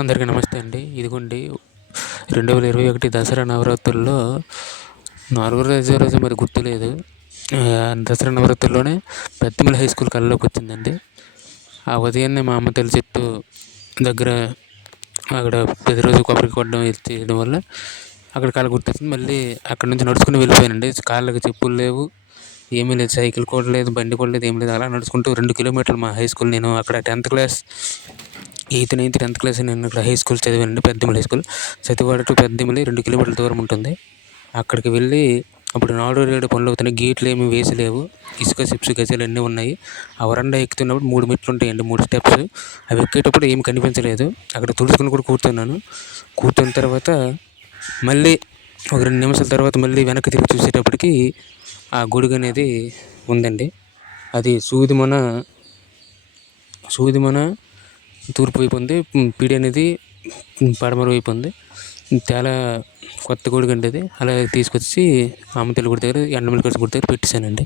అందరికీ నమస్తే అండి. ఇదిగోండి రెండు వేల ఇరవై ఒకటి దసరా నవరాత్రుల్లో నాలుగో రోజు రోజు మరి గుర్తులేదు. దసరా నవరాత్రుల్లోనే పెద్దమల హై స్కూల్ కళ్ళలోకి వచ్చిందండి. ఆ ఉదయాన్నే మా అమ్మ తల్లి చెట్టు దగ్గర అక్కడ ప్రతిరోజు కొబ్బరి కొట్టడం చేయడం వల్ల అక్కడ కాళ్ళు గుర్తొచ్చింది. మళ్ళీ అక్కడ నుంచి నడుచుకుని వెళ్ళిపోయానండి. కాళ్ళకి చెప్పులు లేవు ఏమీ లేదు. సైకిల్ కూడా లేదు బండి కూడా లేదు ఏమి లేదు. అలా నడుచుకుంటూ రెండు కిలోమీటర్లు మా హై స్కూల్ నేను అక్కడ tenth class eighth ninth tenth class నేను ఇక్కడ high school చదివానండి Peddamalli high school Sathivada to Peddamalli రెండు కిలోమీటర్ల దూరం ఉంటుంది. అక్కడికి వెళ్ళి అప్పుడు నాడు పనులు అవుతున్నాయి. గేట్లు ఏమి వేసి లేవు ఇసుక సిప్స్ గజాలు అన్నీ ఉన్నాయి. ఆ వరండా ఎక్కుతున్నప్పుడు మూడు మెట్లు ఉంటాయండి మూడు స్టెప్స్ అవి ఎక్కేటప్పుడు ఏమి కనిపించలేదు. అక్కడ తుడుచుకుని కూడా కూర్చున్నాను. కూర్చున్న తర్వాత మళ్ళీ ఒక రెండు నిమిషాల తర్వాత మళ్ళీ వెనక్కి తిరిగి చూసేటప్పటికి ఆ గొడుగు అనేది ఉందండి. అది సూది మన సూది మన తూర్పు వైపు ఉంది. పిడి అనేది పడమర వైపు ఉంది. చాలా కొత్త గొడుగు అండి అది. అలా తీసుకొచ్చి అమ్మ తల్లి గుడి దగ్గర ఎండమల్లి గుడి దగ్గర పెట్టేశానండి.